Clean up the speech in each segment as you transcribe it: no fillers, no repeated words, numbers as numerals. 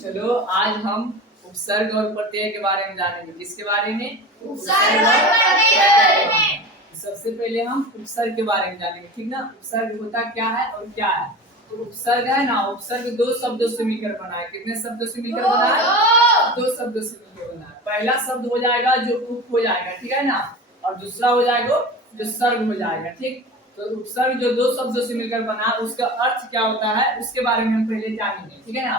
चलो आज हम उपसर्ग और प्रत्यय के बारे में जानेंगे। किसके बारे में? उपसर्ग और प्रत्यय। सबसे पहले हम उपसर्ग के बारे में जानेंगे, ठीक ना। उपसर्ग होता क्या है और क्या है। तो उपसर्ग है ना, उपसर्ग दो शब्दों से मिलकर बना है। कितने शब्दों से मिलकर बना है? दो शब्दों से मिलकर बना है। पहला शब्द हो जाएगा जो उप हो जाएगा, ठीक है ना, और दूसरा हो जाएगा जो सर्ग हो जाएगा, ठीक। तो उपसर्ग जो दो शब्दों से मिलकर बना है उसका अर्थ क्या होता है उसके बारे में हम पहले जानेंगे, ठीक है ना।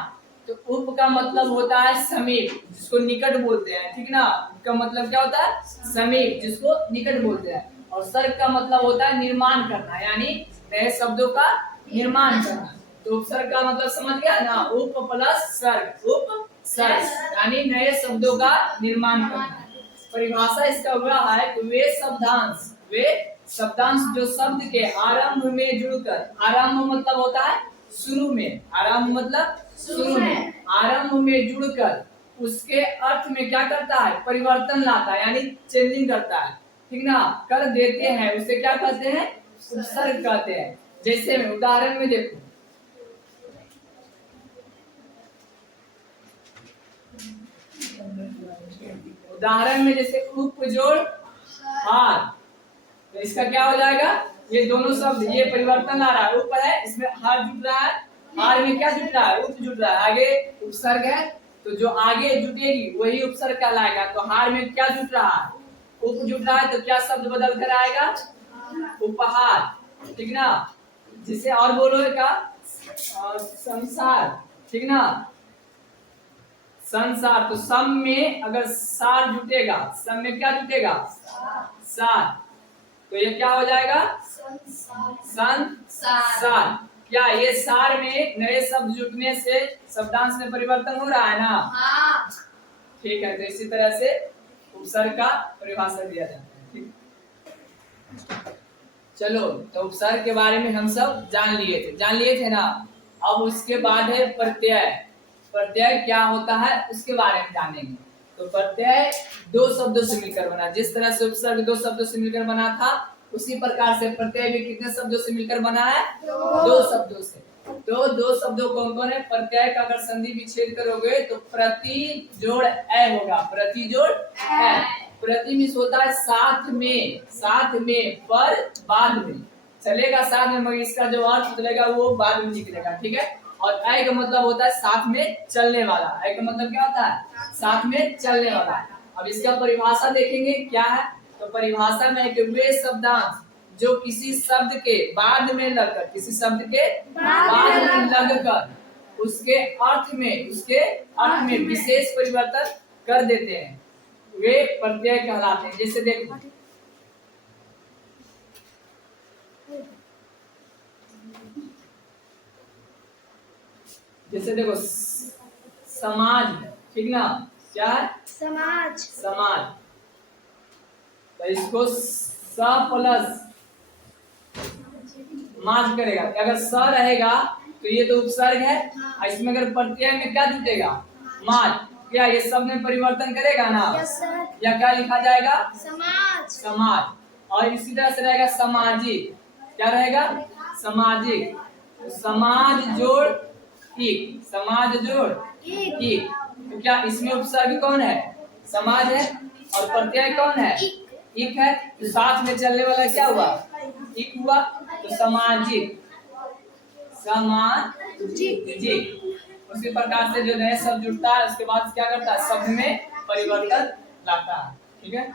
तो उप का मतलब होता है समीप, जिसको निकट बोलते हैं, ठीक ना। उप का मतलब क्या होता है? समीप, जिसको निकट बोलते हैं। और सर्ग का मतलब होता है निर्माण करना, यानी नए शब्दों का निर्माण करना। तो उपसर्ग का मतलब समझ गया ना, उप प्लस सर्ग, उप सर्ग यानी नए शब्दों का निर्माण करना। परिभाषा इसका हुआ है कि वे शब्दांश जो शब्द के आरंभ में जुड़कर, आरंभ मतलब होता है शुरू में, आरंभ मतलब शुरू में, आरंभ में जुड़कर उसके अर्थ में क्या करता है? परिवर्तन लाता है, यानी चेंजिंग करता है, ठीक ना, कर देते हैं। उसे क्या कहते हैं? उपसर्ग कहते हैं। जैसे में उदाहरण में देखो, उदाहरण में जैसे उप जोड़ हार, तो इसका क्या हो जाएगा? ये दोनों शब्द ये परिवर्तन ला रहा है। उप है, इसमें हार जुट रहा है, हार में क्या जुट रहा है? उप जुट रहा है। आगे उपसर्ग है, तो जो आगे जुटेगी वही उपसर्ग कहलाएगा। तो हार में क्या जुट रहा है? उप जुट रहा है, तो क्या शब्द बदल कर आएगा? उपहार, ठीक ना। जिसे और बोलो का संसार, ठीक ना, संसार। तो सम में अगर सार जुटेगा, सम में क्या जुटेगा? सार, तो ये क्या हो जाएगा? संसार। क्या ये सार में नए शब्द जुटने से शब्दांश में परिवर्तन हो रहा है ना? हाँ। ठीक है, तो इसी तरह से उपसर्ग का परिभाषा दिया जाता है, ठीक। चलो, तो उपसर्ग के बारे में हम सब जान लिए थे ना। अब उसके बाद है प्रत्यय। प्रत्यय क्या होता है उसके बारे में जानेंगे। तो प्रत्यय दो शब्दों से मिलकर बना, जिस तरह से उपसर्ग दो शब्दों से मिलकर बना था उसी प्रकार से प्रत्यय भी कितने शब्दों से मिलकर बना है? दो शब्दों से। तो दो शब्दों कौन कौन है? प्रत्यय का अगर संधि विच्छेद करोगे तो प्रति जोड़ ए होगा, प्रति जोड़ ए। प्रति मीन्स होता है साथ में, साथ में, पर बाद में चलेगा, साथ में, मगर इसका जो अर्थ चलेगा वो बाद में निकलेगा, ठीक है। और ऐ का मतलब होता है साथ में चलने वाला। ऐ का मतलब क्या होता है? साथ में चलने वाला। अब इसका परिभाषा देखेंगे क्या है। तो परिभाषा में है कि वे शब्दांश जो किसी शब्द के बाद में लगकर, किसी शब्द के बाद में लगकर उसके अर्थ में विशेष परिवर्तन कर देते हैं, वे प्रत्यय कहलाते हैं। जैसे देखो, जैसे देखो समाज, ठीक ना, क्या है? समाज। समाज, तो इसको स प्लस माज करेगा। अगर स रहेगा तो ये तो उपसर्ग है, और इसमें अगर प्रत्यय में क्या जुटेगा? माज। क्या ये सब में परिवर्तन करेगा ना? या क्या लिखा जाएगा? समाज। समाज। और इसी तरह से रहेगा सामाजिक, क्या रहेगा? सामाजिक। समाज जोड़ एक, समाज जोड़ एक। तो क्या इसमें उपसर्ग कौन है? समाज है, और प्रत्यय कौन है? एक है। तो साथ में चलने वाला क्या हुआ? एक हुआ। तो सामाजिक, सामाजिक। उसी प्रकार से जो नए शब्द जुड़ता है उसके बाद क्या करता है? शब्द में परिवर्तन लाता है, ठीक है।